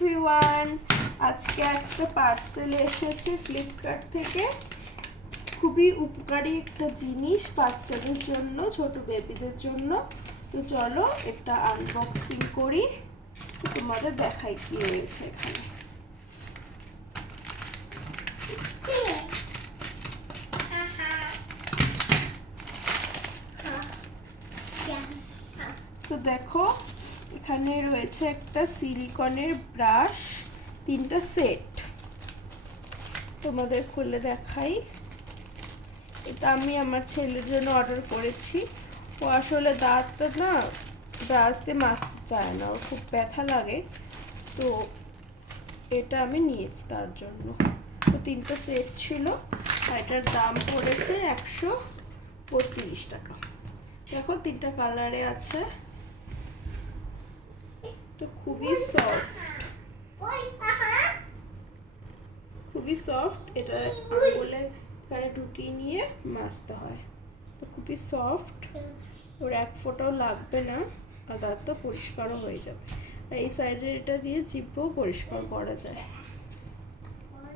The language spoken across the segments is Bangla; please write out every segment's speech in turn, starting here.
এভরিওয়ান, আজকে একটা পার্সেল এসেছে ফ্লিপকার্ট থেকে। খুবই উপকারী একটা জিনিস বাচ্চাদের জন্য, ছোট বেবিদের জন্য। তো চলো একটা আনবক্সিং করি, তোমাদের দেখাই কি রয়েছে এখানে। তো দেখো, এখানে রয়েছে একটা সিলিকনের ব্রাশ, 3টা সেট। তোমাদের খুলে দেখাই। এটা আমি আমার ছেলের জন্য অর্ডার করেছি। ও আসলে দাঁতটা না ব্রাশ দিয়ে মাজতে চায় না, ওর খুব ব্যথা লাগে, তো এটা আমি নিয়েছি তার জন্য। তো 3টা সেট ছিল, এটার দাম পড়েছে 132 টাকা। দেখো 3টা কালারে আছে। তো খুবই সফট, এটা আঙুলে এখানে ঢুকিয়ে নিয়ে মাজতে হয়। তো খুবই সফট, ওর এক ফোঁটাও লাগবে না, আর দাঁতটা পরিষ্কারও হয়ে যাবে। আর এই সাইডে এটা দিয়ে জিভও পরিষ্কার করা যায়।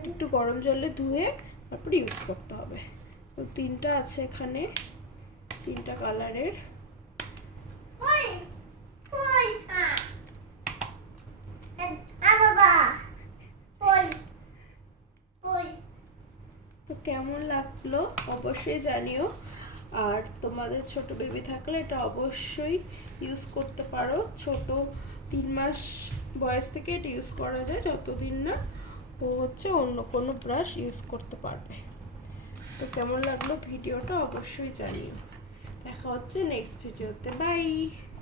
একটু গরম জলে ধুয়ে তারপর ইউজ করতে হবে। তো 3টা আছে এখানে, 3টা কালারের। তো কেমন লাগলো অবশ্যই জানিও। আর তোমাদের ছোট বেবি থাকলে এটা অবশ্যই ইউজ করতে পারো। ছোট 3 মাস বয়স থেকে এটা ইউজ করা যায়, যতদিন না ও হচ্ছে অন্য কোনো ব্রাশ ইউজ করতে পারবে। তো কেমন লাগলো ভিডিওটা অবশ্যই জানিও। দেখা হচ্ছে নেক্সট ভিডিওতে। বাই।